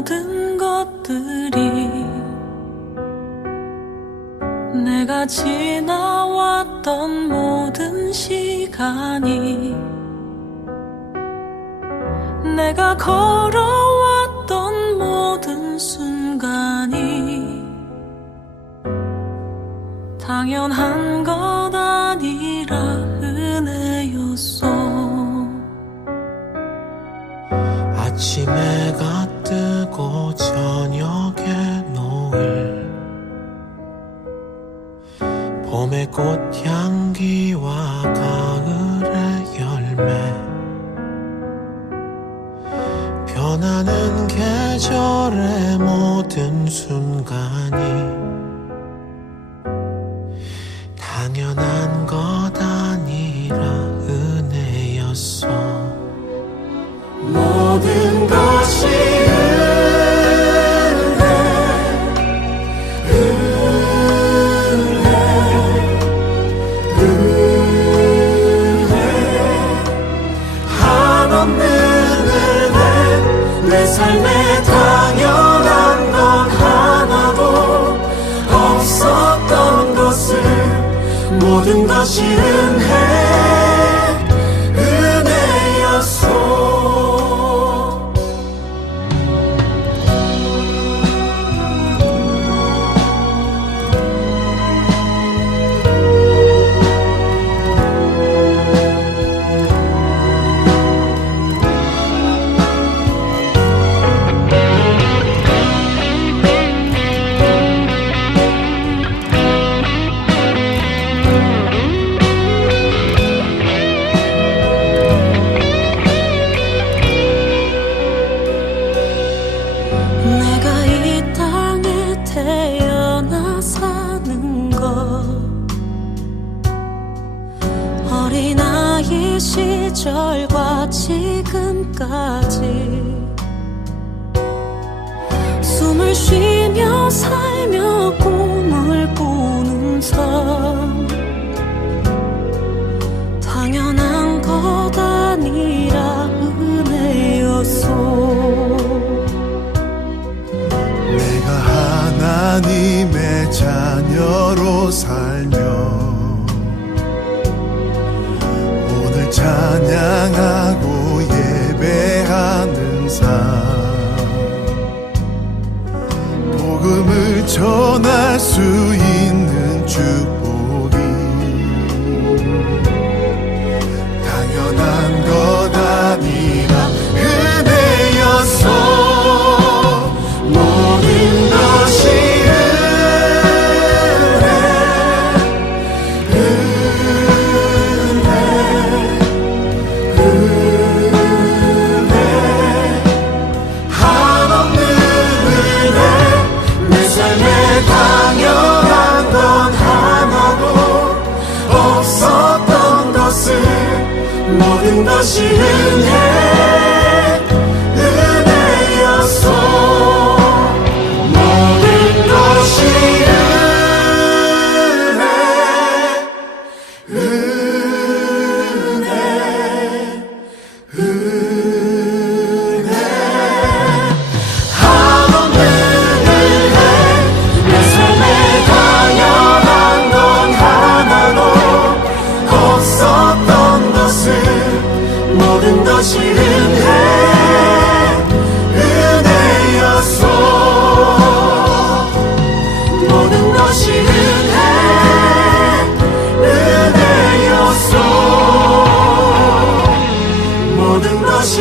모든 것들이 내가 지나왔던 모든 시간이 내가 걸어왔던 모든 순간이 당연한 것 아니라 은혜였어. 아침 해가 뜨고 저녁에 노을, 봄의 꽃향기와 가을의 열매, 변하는 계절의 모든 순간이 당연한 것 아니라 은혜였어. 모든 것이 한없는 은혜, 내 삶에 당연한 건 하나도 없었던 것을 모든 것이 은혜였소. 내가 이 땅에 태어나 사는 것, 어린아이 시절과 지금까지 숨을 쉬며 살며 꿈을 꾸는 삶, 당연한 것 아니라 은혜였소. 내가 하나님의 자녀로 살며 오늘 찬양하고 예배하는 삶, 복음을 전할 수 있는 축복이 당연한 것 아니라 은혜였소. 모든 것이 은혜, 한없는 은혜, 내 삶에 당연한 건 하나도 없었던 것을 모든 것이 은혜였소. 모든 것이 은혜였소. 모든 것이 은혜였소. 모든 것이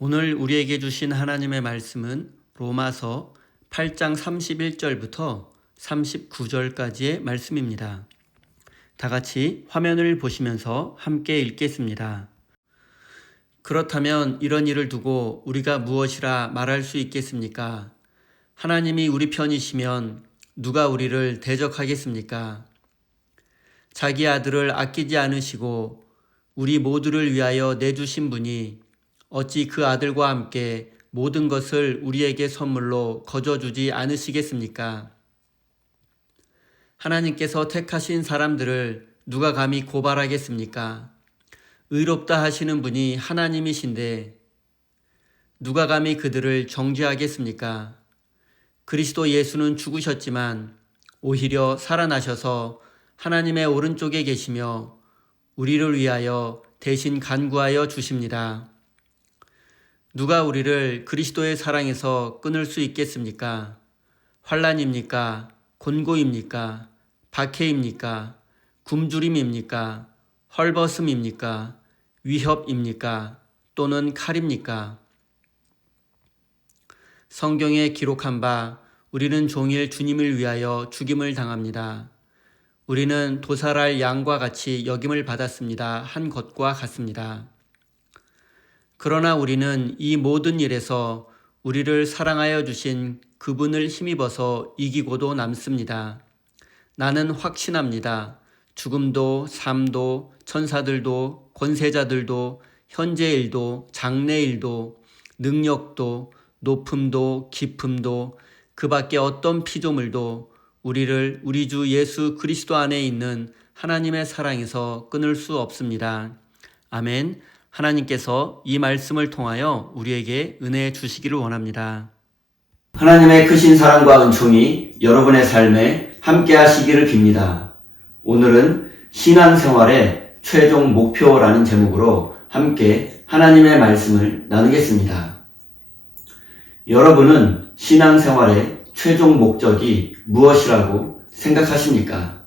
오늘 우리에게 주신 하나님의 말씀은 로마서 8장 31절부터 39절까지의 말씀입니다. 다 같이 화면을 보시면서 함께 읽겠습니다. 그렇다면 이런 일을 두고 우리가 무엇이라 말할 수 있겠습니까? 하나님이 우리 편이시면 누가 우리를 대적하겠습니까? 자기 아들을 아끼지 않으시고 우리 모두를 위하여 내주신 분이 어찌 그 아들과 함께 모든 것을 우리에게 선물로 거저주지 않으시겠습니까? 하나님께서 택하신 사람들을 누가 감히 고발하겠습니까? 의롭다 하시는 분이 하나님이신데 누가 감히 그들을 정죄하겠습니까? 그리스도 예수는 죽으셨지만 오히려 살아나셔서 하나님의 오른쪽에 계시며 우리를 위하여 대신 간구하여 주십니다. 누가 우리를 그리스도의 사랑에서 끊을 수 있겠습니까? 환난입니까? 곤고입니까? 박해입니까? 굶주림입니까? 헐벗음입니까? 위협입니까? 또는 칼입니까? 성경에 기록한 바 우리는 종일 주님을 위하여 죽임을 당합니다. 우리는 도살할 양과 같이 여김을 받았습니다. 한 것과 같습니다. 그러나 우리는 이 모든 일에서 우리를 사랑하여 주신 그분을 힘입어서 이기고도 남습니다. 나는 확신합니다. 죽음도 삶도 천사들도 권세자들도 현재일도 장래일도 능력도 높음도 깊음도 그 밖에 어떤 피조물도 우리를 우리 주 예수 그리스도 안에 있는 하나님의 사랑에서 끊을 수 없습니다. 아멘. 하나님께서 이 말씀을 통하여 우리에게 은혜 주시기를 원합니다. 하나님의 크신 사랑과 은총이 여러분의 삶에 함께 하시기를 빕니다. 오늘은 신앙생활의 최종 목표라는 제목으로 함께 하나님의 말씀을 나누겠습니다. 여러분은 신앙생활의 최종 목적이 무엇이라고 생각하십니까?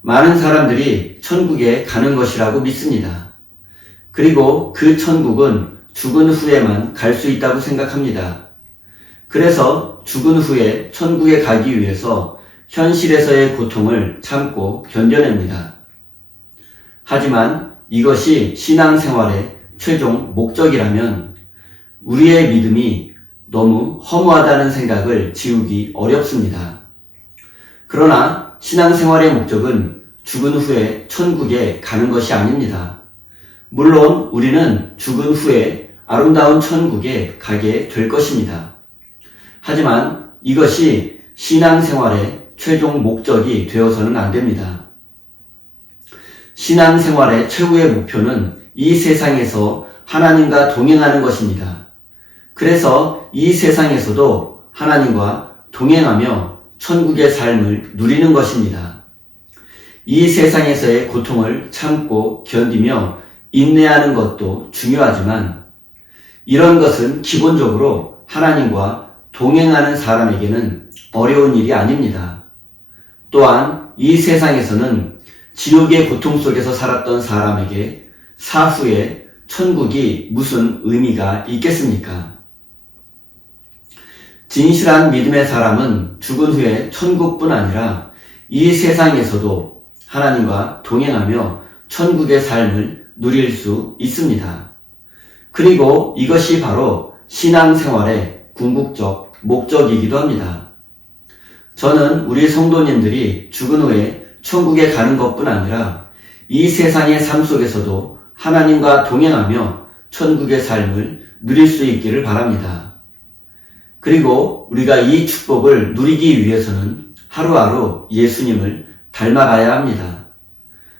많은 사람들이 천국에 가는 것이라고 믿습니다. 그리고 그 천국은 죽은 후에만 갈 수 있다고 생각합니다. 그래서 죽은 후에 천국에 가기 위해서 현실에서의 고통을 참고 견뎌냅니다. 하지만 이것이 신앙생활의 최종 목적이라면 우리의 믿음이 너무 허무하다는 생각을 지우기 어렵습니다. 그러나 신앙생활의 목적은 죽은 후에 천국에 가는 것이 아닙니다. 물론 우리는 죽은 후에 아름다운 천국에 가게 될 것입니다. 하지만 이것이 신앙생활의 최종 목적이 되어서는 안 됩니다. 신앙생활의 최후의 목표는 이 세상에서 하나님과 동행하는 것입니다. 그래서 이 세상에서도 하나님과 동행하며 천국의 삶을 누리는 것입니다. 이 세상에서의 고통을 참고 견디며 인내하는 것도 중요하지만 이런 것은 기본적으로 하나님과 동행하는 사람에게는 어려운 일이 아닙니다. 또한 이 세상에서는 지옥의 고통 속에서 살았던 사람에게 사후에 천국이 무슨 의미가 있겠습니까? 진실한 믿음의 사람은 죽은 후에 천국뿐 아니라 이 세상에서도 하나님과 동행하며 천국의 삶을 누릴 수 있습니다. 그리고 이것이 바로 신앙생활의 궁극적 목적이기도 합니다. 저는 우리 성도님들이 죽은 후에 천국에 가는 것뿐 아니라 이 세상의 삶 속에서도 하나님과 동행하며 천국의 삶을 누릴 수 있기를 바랍니다. 그리고 우리가 이 축복을 누리기 위해서는 하루하루 예수님을 닮아가야 합니다.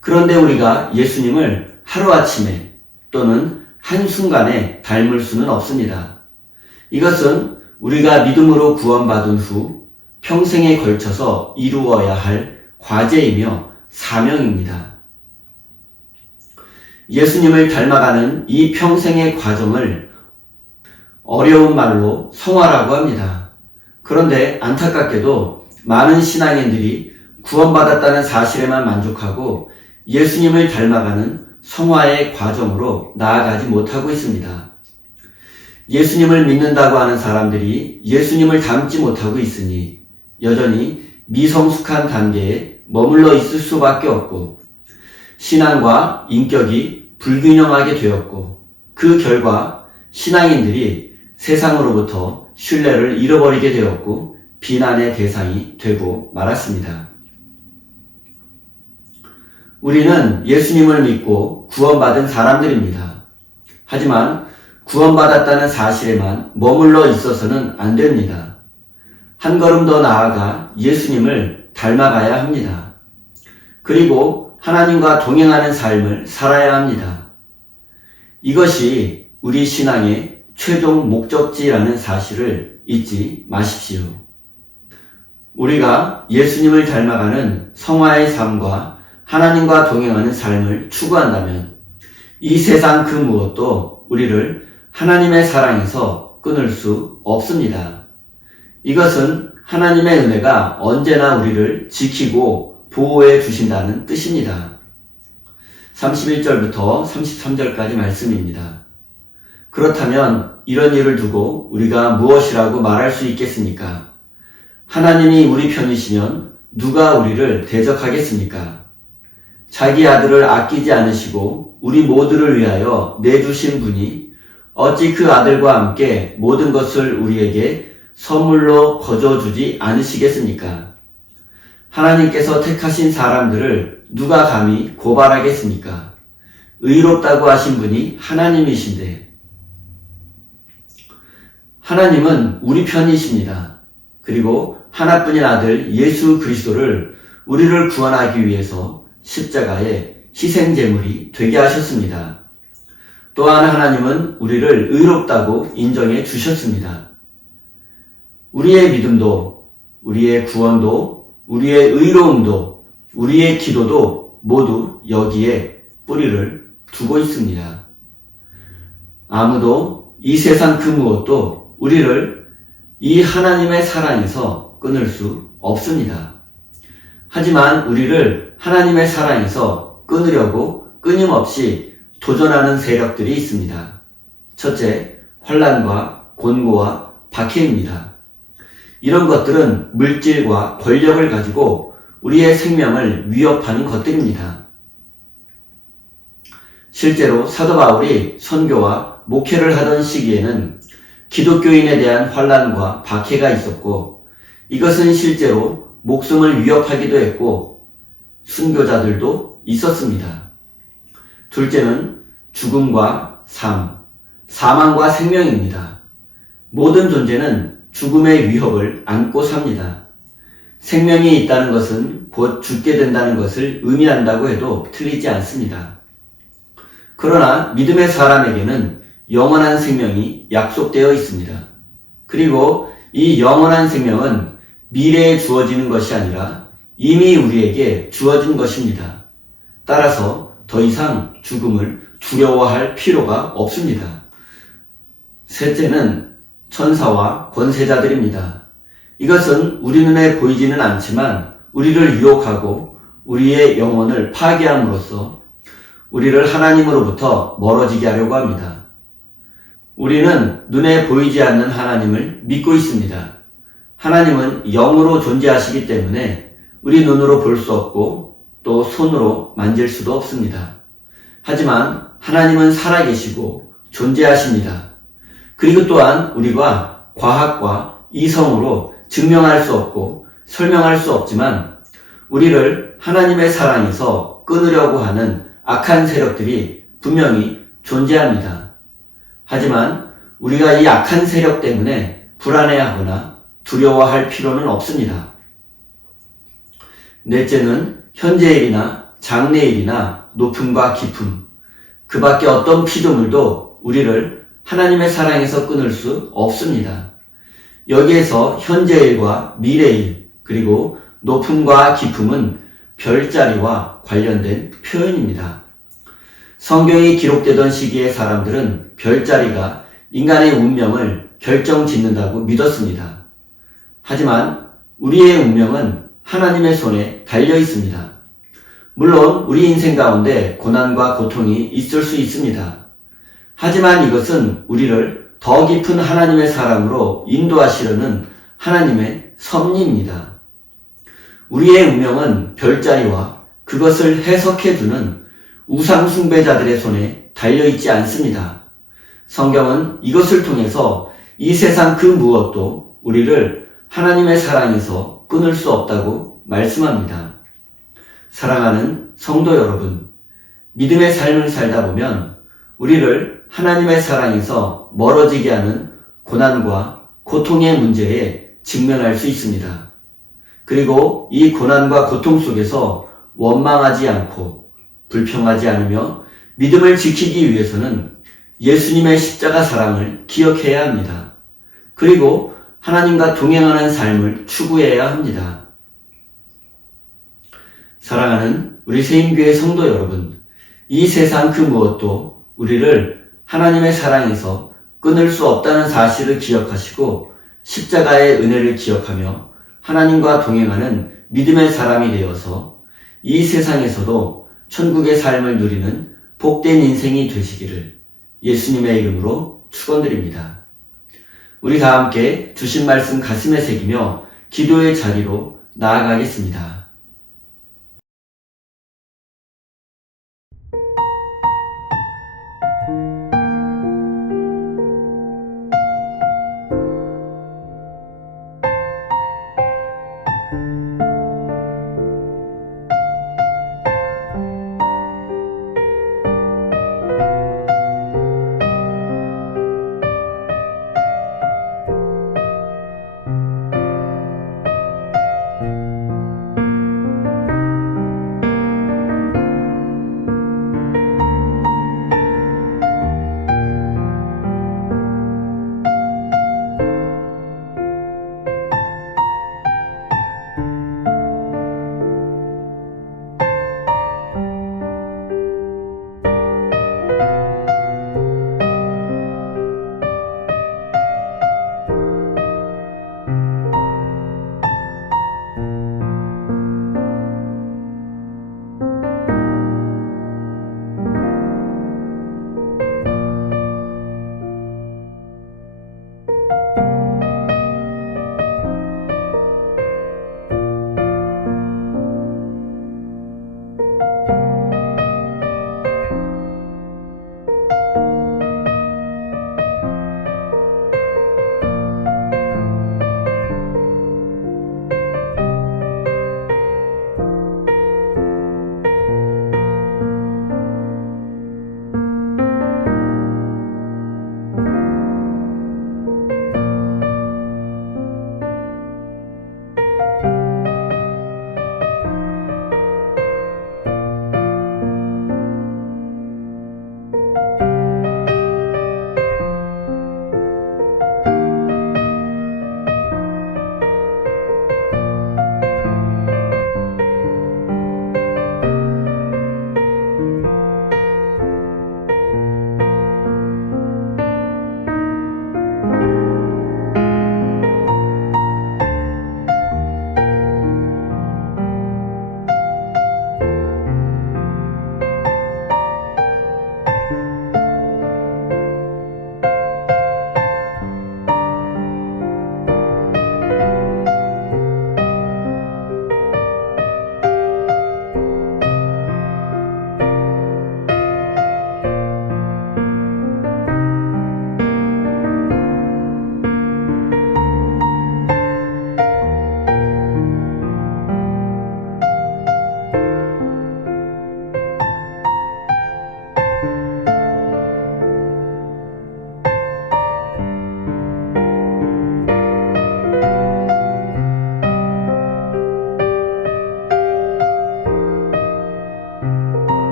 그런데 우리가 예수님을 하루아침에 또는 한순간에 닮을 수는 없습니다. 이것은 우리가 믿음으로 구원받은 후 평생에 걸쳐서 이루어야 할 과제이며 사명입니다. 예수님을 닮아가는 이 평생의 과정을 어려운 말로 성화라고 합니다. 그런데 안타깝게도 많은 신앙인들이 구원받았다는 사실에만 만족하고 예수님을 닮아가는 성화의 과정으로 나아가지 못하고 있습니다. 예수님을 믿는다고 하는 사람들이 예수님을 닮지 못하고 있으니 여전히 미성숙한 단계에 머물러 있을 수밖에 없고 신앙과 인격이 불균형하게 되었고 그 결과 신앙인들이 세상으로부터 신뢰를 잃어버리게 되었고 비난의 대상이 되고 말았습니다. 우리는 예수님을 믿고 구원받은 사람들입니다. 하지만 구원받았다는 사실에만 머물러 있어서는 안 됩니다. 한 걸음 더 나아가 예수님을 닮아가야 합니다. 그리고 하나님과 동행하는 삶을 살아야 합니다. 이것이 우리 신앙의 최종 목적지라는 사실을 잊지 마십시오. 우리가 예수님을 닮아가는 성화의 삶과 하나님과 동행하는 삶을 추구한다면 이 세상 그 무엇도 우리를 하나님의 사랑에서 끊을 수 없습니다. 이것은 하나님의 은혜가 언제나 우리를 지키고 보호해 주신다는 뜻입니다. 31절부터 33절까지 말씀입니다. 그렇다면 이런 일을 두고 우리가 무엇이라고 말할 수 있겠습니까? 하나님이 우리 편이시면 누가 우리를 대적하겠습니까? 자기 아들을 아끼지 않으시고 우리 모두를 위하여 내주신 분이 어찌 그 아들과 함께 모든 것을 우리에게 선물로 거저주지 않으시겠습니까? 하나님께서 택하신 사람들을 누가 감히 고발하겠습니까? 의롭다고 하신 분이 하나님이신데 하나님은 우리 편이십니다. 그리고 하나뿐인 아들 예수 그리스도를 우리를 구원하기 위해서 십자가의 희생제물이 되게 하셨습니다. 또한 하나님은 우리를 의롭다고 인정해 주셨습니다. 우리의 믿음도, 우리의 구원도, 우리의 의로움도, 우리의 기도도 모두 여기에 뿌리를 두고 있습니다. 아무도 이 세상 그 무엇도 우리를 이 하나님의 사랑에서 끊을 수 없습니다. 하지만 우리를 하나님의 사랑에서 끊으려고 끊임없이 도전하는 세력들이 있습니다. 첫째, 환난과 곤고와 박해입니다. 이런 것들은 물질과 권력을 가지고 우리의 생명을 위협하는 것들입니다. 실제로 사도 바울이 선교와 목회를 하던 시기에는 기독교인에 대한 환난과 박해가 있었고 이것은 실제로 목숨을 위협하기도 했고 순교자들도 있었습니다. 둘째는 죽음과 삶, 사망과 생명입니다. 모든 존재는 죽음의 위협을 안고 삽니다. 생명이 있다는 것은 곧 죽게 된다는 것을 의미한다고 해도 틀리지 않습니다. 그러나 믿음의 사람에게는 영원한 생명이 약속되어 있습니다. 그리고 이 영원한 생명은 미래에 주어지는 것이 아니라 이미 우리에게 주어진 것입니다. 따라서 더 이상 죽음을 두려워할 필요가 없습니다. 셋째는 천사와 권세자들입니다. 이것은 우리 눈에 보이지는 않지만 우리를 유혹하고 우리의 영혼을 파괴함으로써 우리를 하나님으로부터 멀어지게 하려고 합니다. 우리는 눈에 보이지 않는 하나님을 믿고 있습니다. 하나님은 영으로 존재하시기 때문에 우리 눈으로 볼 수 없고 또 손으로 만질 수도 없습니다. 하지만 하나님은 살아계시고 존재하십니다. 그리고 또한 우리가 과학과 이성으로 증명할 수 없고 설명할 수 없지만 우리를 하나님의 사랑에서 끊으려고 하는 악한 세력들이 분명히 존재합니다. 하지만 우리가 이 악한 세력 때문에 불안해하거나 두려워할 필요는 없습니다. 넷째는 현재일이나 장래일이나 높음과 깊음, 그 밖에 어떤 피조물도 우리를 하나님의 사랑에서 끊을 수 없습니다. 여기에서 현재일과 미래일, 그리고 높음과 깊음은 별자리와 관련된 표현입니다. 성경이 기록되던 시기의 사람들은 별자리가 인간의 운명을 결정짓는다고 믿었습니다. 하지만 우리의 운명은 하나님의 손에 달려 있습니다. 물론 우리 인생 가운데 고난과 고통이 있을 수 있습니다. 하지만 이것은 우리를 더 깊은 하나님의 사랑으로 인도하시려는 하나님의 섭리입니다. 우리의 운명은 별자리와 그것을 해석해주는 우상 숭배자들의 손에 달려있지 않습니다. 성경은 이것을 통해서 이 세상 그 무엇도 우리를 하나님의 사랑에서 끊을 수 없다고 말씀합니다. 사랑하는 성도 여러분, 믿음의 삶을 살다 보면 우리를 하나님의 사랑에서 멀어지게 하는 고난과 고통의 문제에 직면할 수 있습니다. 그리고 이 고난과 고통 속에서 원망하지 않고 불평하지 않으며 믿음을 지키기 위해서는 예수님의 십자가 사랑을 기억해야 합니다. 그리고 하나님과 동행하는 삶을 추구해야 합니다. 사랑하는 우리 세임교회 성도 여러분, 이 세상 그 무엇도 우리를 하나님의 사랑에서 끊을 수 없다는 사실을 기억하시고 십자가의 은혜를 기억하며 하나님과 동행하는 믿음의 사람이 되어서 이 세상에서도 천국의 삶을 누리는 복된 인생이 되시기를 예수님의 이름으로 축원드립니다. 우리 다 함께 주신 말씀 가슴에 새기며 기도의 자리로 나아가겠습니다.